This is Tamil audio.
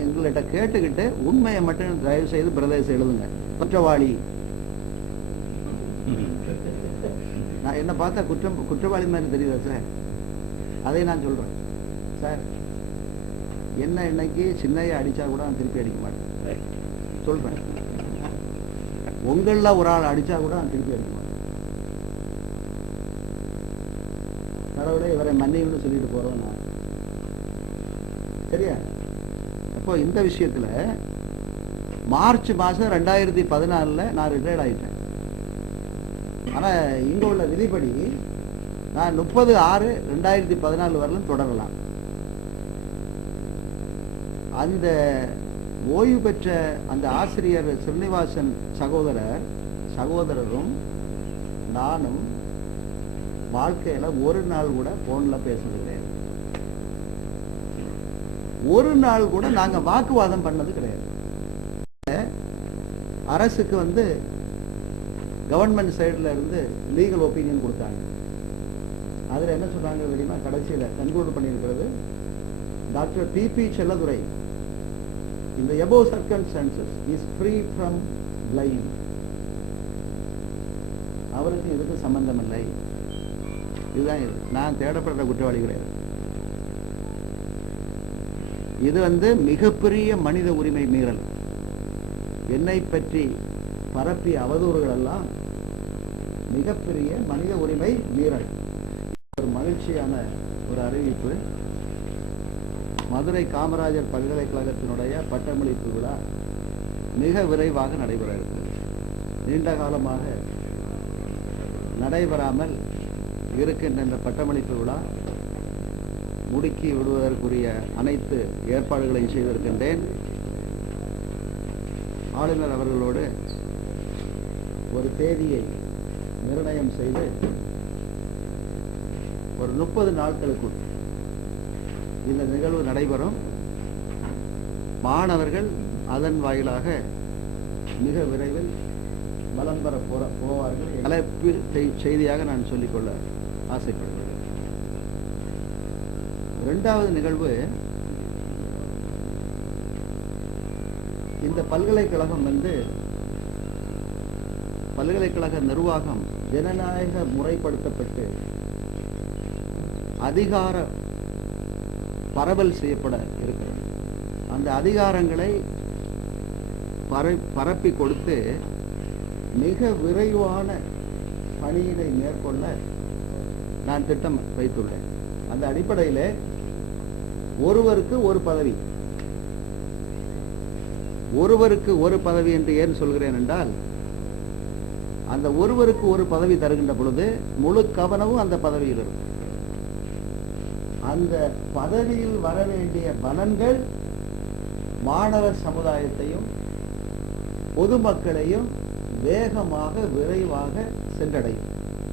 எங்கள்கிட்ட கேட்டுக்கிட்டு உண்மையை மட்டும் தயவு செய்து பிரதேசம் எழுதுங்க. குற்றவாளி நான் என்ன பார்த்தா குற்றவாளி மாதிரி தெரியுதா சார்? அதை நான் சொல்றேன் சார். என்ன இன்னைக்கு சின்னையை அடிச்சா கூட நான் திருப்பி அடிக்க மாட்டேன் சொல்றேன். உங்கள ஒரு ஆள் அடிச்சா கூட நான் திருப்பி அடிக்க மாட்டேன். கடவுளே இவரை மன்னின்னு சொல்லிட்டு போறோம் நான். சரியா? அப்போ இந்த விஷயத்துல மார்ச் மாசம் 2014 நான் ரிட்டையர்ட் ஆயிட்டேன். ஆனா இங்க உள்ள விதிப்படி நான் 30/6/2014 வரலும் தொடரலாம். அந்த ஓய்வு பெற்ற அந்த ஆசிரியர் ஸ்ரீனிவாசன் சகோதரரும் நானும் வாழ்க்கையில ஒரு நாள் கூட போன்ல பேசுறது கிடையாது. ஒரு நாள் கூட நாங்க வாக்குவாதம் பண்ணது கிடையாது. அரசுக்கு கவர்மெண்ட் சைடுல இருந்து லீகல் ஒப்பீனியன் கொடுத்தாங்க. அதுல என்ன சொன்னாங்க தெரியுமா? கடைசியில கன்க்ளூட் பண்ணியிருக்கிறது doctor P.P. Chelladurai in the above circumstances is free from blame. அவருக்கு இதுக்கு சம்பந்தம் இல்லை. இதுதான் இது. நான் தேடப்படுற குற்றவாளி கிடையாது. இது மிகப்பெரிய மனித உரிமை மீறல். என்னை பற்றி பரப்பிய அவதூறுகள் எல்லாம் மிகப்பெரிய மனித உரிமை மீறல். ஒரு மகிழ்ச்சியான ஒரு அறிவிப்பு. மதுரை காமராஜர் பல்கலைக்கழகத்தினுடைய பட்டமளிப்பு விழா மிக விரைவாக நடைபெற இருக்கிறது. நீண்ட காலமாக நடைபெறாமல் இருக்கின்ற இந்த பட்டமளிப்பு விழா முடுக்கி விடுவதற்குரிய அனைத்து ஏற்பாடுகளையும் செய்திருக்கின்றேன். ஆளுநர் அவர்களோடு ஒரு தேதியை நிர்ணயம் செய்து ஒரு 30 நாட்களுக்குள் இந்த நிகழ்வு நடைபெறும். மாணவர்கள் அதன் வாயிலாக மிக விரைவில் பலம் பெற போவார்கள். தலைப்பு செய்தியாக நான் சொல்லிக்கொள்ள ஆசைப்படுகிறேன். இரண்டாவது நிகழ்வு, இந்த பல்கலைக்கழகம் பல்கலைக்கழக நிர்வாகம் ஜனநாயக முறைப்படுத்தப்பட்டு அதிகார பரவல் செய்யப்பட இருக்கிறது. அந்த அதிகாரங்களை பரப்பி கொடுத்து மிக விரைவான பணியினை மேற்கொள்ள நான் திட்டம் வைத்துள்ளேன். அந்த அடிப்படையில் ஒருவருக்கு ஒரு பதவி, ஒருவருக்கு ஒரு பதவி என்று ஏன் சொல்கிறேன் என்றால், அந்த ஒருவருக்கு ஒரு பதவி தருகின்ற பொழுது முழு கவனமும் அந்த பதவியில் இருக்கும். அந்த பதவியில் வர வேண்டிய பலன்கள் மாணவர் சமுதாயத்தையும் பொதுமக்களையும் வேகமாக விரைவாக சென்றடையும்.